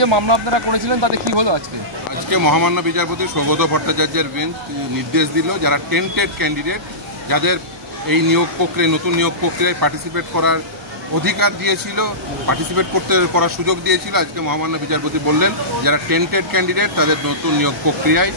যে মামলা আপনারা করেছিলেন তাতে কি হলো আজকে? আজকে মহামান্য বিচারপতি সৌগত ভট্টাচার্যের বেঞ্চ নির্দেশ দিল যারা টেন্টেড ক্যান্ডিডেট, যাদের এই নিয়োগ প্রক্রিয়ায় নতুন নিয়োগ প্রক্রিয়ায় পার্টিসিপেট করার অধিকার দিয়েছিল, পার্টিসিপেট করার সুযোগ দিয়েছিল, আজকে মহামান্য বিচারপতি বললেন যারা টেন্টেড ক্যান্ডিডেট তাদের নতুন নিয়োগ প্রক্রিয়ায়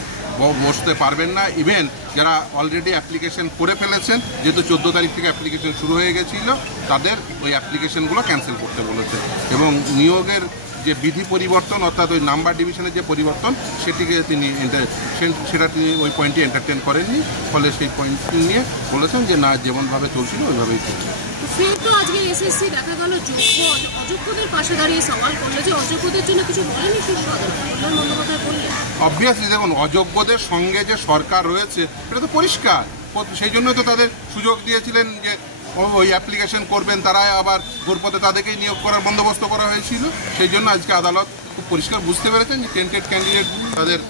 বসতে পারবেন না। ইভেন যারা অলরেডি অ্যাপ্লিকেশন করে ফেলেছেন, যেহেতু 14 তারিখ থেকে অ্যাপ্লিকেশন শুরু হয়ে গেছিল, তাদের ওই অ্যাপ্লিকেশনগুলো ক্যান্সেল করতে বলেছে। এবং নিয়োগের যে বিধি পরিবর্তন অর্থাৎ ওই নাম্বার ডিভিশনের যে পরিবর্তন সেটা তিনি ওই পয়েন্টটি এন্টারটেন করেননি, ফলে সেই পয়েন্টটি নিয়ে বলেছেন যে না, যেমনভাবে চলছিল ওইভাবেই চলছে। ফের তো আজকে এসএসসি দেখা গেল অযোগ্যদের পাশে দাঁড়িয়ে সওয়াল করলো যে অযোগ্যদের জন্য কিছু বলেনি শীর্ষ আদালত, বন্দ্যোপাধ্যায় বললেন। অবভিয়াসলি দেখুন, অযোগ্যদের সঙ্গে যে সরকার রয়েছে এটা তো পরিষ্কার, সেই জন্য তো তাদের সুযোগ দিয়েছিলেন যে ওই অ্যাপ্লিকেশন করবেন, তারা আবার ঘুরপথে তাদেরকেই নিয়োগ করার বন্দোবস্ত করা হয়েছিল। সেই জন্য আজকে আদালত খুব পরিষ্কার বুঝতে পেরেছেন যে টেন্টেড ক্যান্ডিডেট তাদের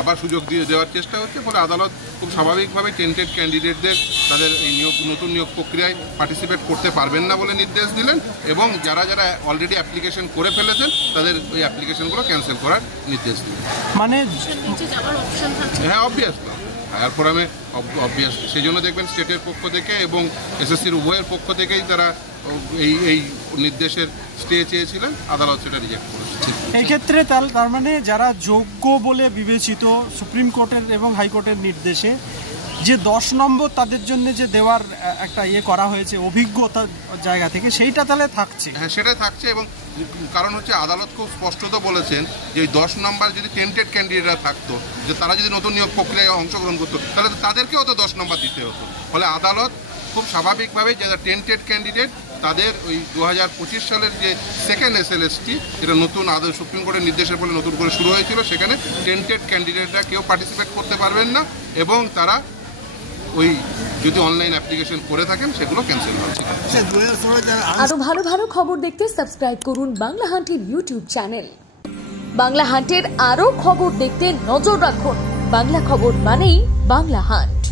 আবার সুযোগ দিয়ে দেওয়ার চেষ্টা হচ্ছে, ফলে আদালত খুব স্বাভাবিকভাবে টেন্টেড ক্যান্ডিডেটদের তাদের এই নতুন নিয়োগ প্রক্রিয়ায় পার্টিসিপেট করতে পারবেন না বলে নির্দেশ দিলেন, এবং যারা যারা অলরেডি অ্যাপ্লিকেশন করে ফেলেছেন তাদের ওই অ্যাপ্লিকেশনগুলো ক্যান্সেল করার নির্দেশ দিলেন। মানে হ্যাঁ, অবভিয়াসলি হায়ার ফোরামে অবভিয়াস, সেই জন্য দেখবেন স্টেটের পক্ষ থেকে এবং এসএসসির উভয়ের পক্ষ থেকেই তারা এই নির্দেশের স্টে চেয়েছিলেন, আদালত সেটা রিজেক্ট করেছে। এই ক্ষেত্রে তার মানে যারা যোগ্য বলে বিবেচিত সুপ্রিম কোর্টের এবং হাইকোর্টের নির্দেশে যে 10 নম্বর তাদের জন্য যে দেওয়ার একটা করা হয়েছে অভিজ্ঞতার জায়গা থেকে, সেইটা তাহলে থাকছে? হ্যাঁ, সেটাই থাকছে। এবং কারণ হচ্ছে আদালত খুব স্পষ্টত বলেছেন যে ওই 10 নম্বর যদি টেন্টেড ক্যান্ডিডেটরা থাকতো, যে তারা যদি নতুন নিয়োগ প্রক্রিয়ায় অংশগ্রহণ করতো, তাহলে তাদেরকেও তো 10 নম্বর দিতে হতো। ফলে আদালত খুব স্বাভাবিকভাবে যারা টেন্টেড ক্যান্ডিডেট তাদের ওই 2025 সালের যে সেকেন্ড এসএলএসটি, যেটা নতুন সুপ্রিম কোর্টের নির্দেশের ফলে নতুন করে শুরু হয়েছিল, সেখানে টেন্টেড ক্যান্ডিডেটরা কেউ পার্টিসিপেট করতে পারবেন না, এবং তারা ওই যদি অনলাইন অ্যাপ্লিকেশন করে থাকেন সেগুলো ক্যান্সেল হচ্ছে। আরো ভালো ভালো খবর দেখতে সাবস্ক্রাইব করুন বাংলা হান্টের ইউটিউব চ্যানেল। বাংলা হান্টের আরো খবর দেখতে নজর রাখুন। বাংলা খবর মানেই বাংলা হান্ট।